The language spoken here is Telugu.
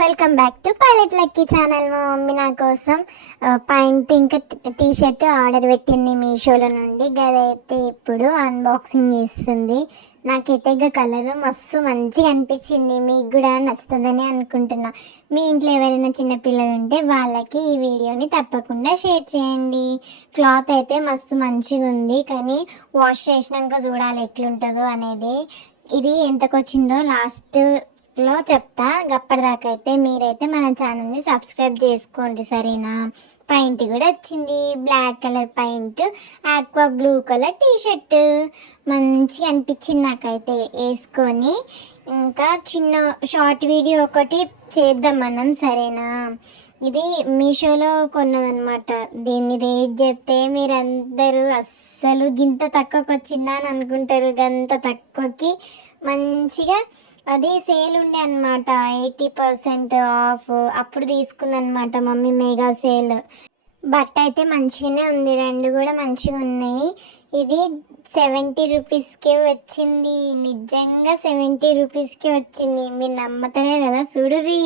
Welcome back to pilot lucky channel. మా మమ్మీ నా కోసం పాయింట్ ఇంకా టీ షర్ట్ ఆర్డర్ పెట్టింది మీషోలో నుండి. గదైతే ఇప్పుడు అన్బాక్సింగ్ చేస్తుంది. నాకైతే ఇక కలర్ మస్తు మంచిగా అనిపించింది. మీకు కూడా నచ్చుతుందని అనుకుంటున్నా. మీ ఇంట్లో ఎవరైనా చిన్నపిల్లలు ఉంటే వాళ్ళకి ఈ వీడియోని తప్పకుండా షేర్ చేయండి. క్లాత్ అయితే మస్తు మంచిగా ఉంది, కానీ వాష్ చేసినాక చూడాలి ఎట్లుంటుందో అనేది. ఇది ఎంతకు వచ్చిందో లాస్ట్లో చెప్తా. అప్పటిదాకా అయితే మీరైతే మన ఛానల్ని సబ్స్క్రైబ్ చేసుకోండి, సరేనా? పాయింట్ కూడా వచ్చింది, black colour point, aqua blue colour T shirt. మంచిగా అనిపించింది నాకైతే వేసుకొని. ఇంకా చిన్న షార్ట్ వీడియో ఒకటి చేద్దాం మనం, సరేనా? ఇది మీషోలో కొన్నదనమాట. దీన్ని రేట్ చెప్తే మీరందరూ అస్సలు గింత తక్కువకి వచ్చిందా అని అనుకుంటారు. గంత తక్కువకి మంచిగా అది సేల్ ఉండే అనమాట, 80% ఆఫ్. అప్పుడు తీసుకుందనమాట మమ్మీ, మెగా సేల్. బట్ట అయితే మంచిగానే ఉంది, రెండు కూడా మంచిగా ఉన్నాయి. ఇది 70 రూపీస్కే వచ్చింది, నిజంగా 70 రూపీస్కే వచ్చింది. మీరు నమ్మతలే కదా, చూడుర్రీ.